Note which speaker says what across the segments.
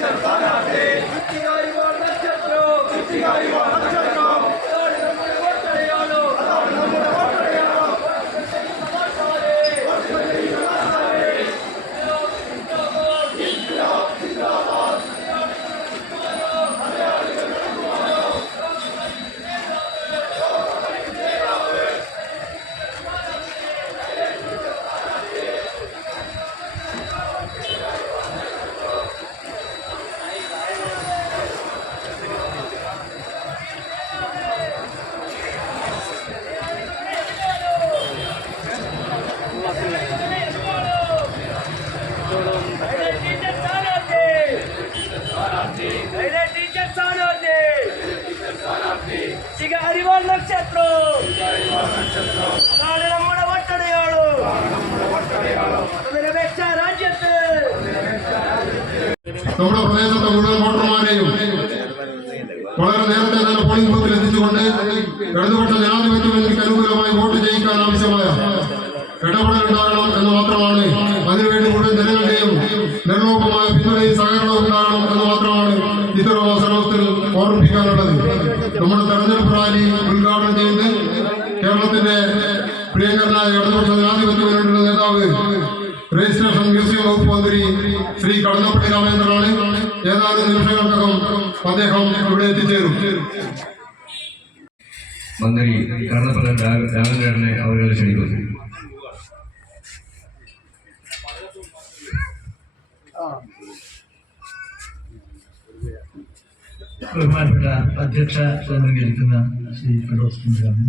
Speaker 1: Thank you. അതാണ് നമ്മുടെ വട്ടടയാളോ മതനിരപേക്ഷ രാജ്യത്ത്
Speaker 2: നമ്മുടെ പ്രദേശത്തെ മുഴുവൻ വോട്ടർമാരെയും വളരെ നേരത്തെ തന്നെ പോളിംഗ് ബൂത്തിൽ എത്തിച്ചുകൊണ്ട് ഇടതുപക്ഷ ജനാധിപത്യത്തിന് അനുകൂലമായി വോട്ട് ചെയ്യിക്കാൻ ആവശ്യമായ ഇടപെടൽ ഉണ്ടാകണം എന്ന് മാത്രമാണ് കേരളത്തിന്റെ പ്രിയങ്കരനായ ഇടതുപക്ഷ ജനാധിപത്യ മുന്നണിയുടെ നേതാവ് രജിസ്ട്രേഷൻ മ്യൂസിയം വകുപ്പ് മന്ത്രി ശ്രീ കടന്നപ്പള്ളി രാമചന്ദ്രനാണ്. ഏതാനും നിമിഷങ്ങൾക്കകം അദ്ദേഹം ഇവിടെ എത്തിച്ചേരും.
Speaker 3: മന്ത്രി കടന്നപ്പള്ളി രാമചന്ദ്രനെ അവരെ ക്ഷണിക്കുന്നു.
Speaker 4: ബഹുമാനപ്പെട്ട അധ്യക്ഷ അലങ്കരിക്കുന്ന ശ്രീ ഫിറോസ് ചേട്ടൻ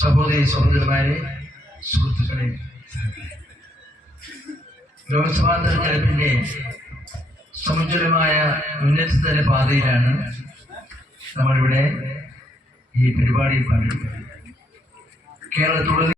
Speaker 4: സഹോദരി സഹോദരന്മാരെ സുഹൃത്തുക്കളെ. ലോക്സഭാ തെരഞ്ഞെടുപ്പിന്റെ സമുജ്വലമായ ഉന്നതതല പാതയിലാണ് നമ്മളിവിടെ ഈ പരിപാടിയിൽ പങ്കെടുക്കുന്നത്. കേരളത്തിലുള്ള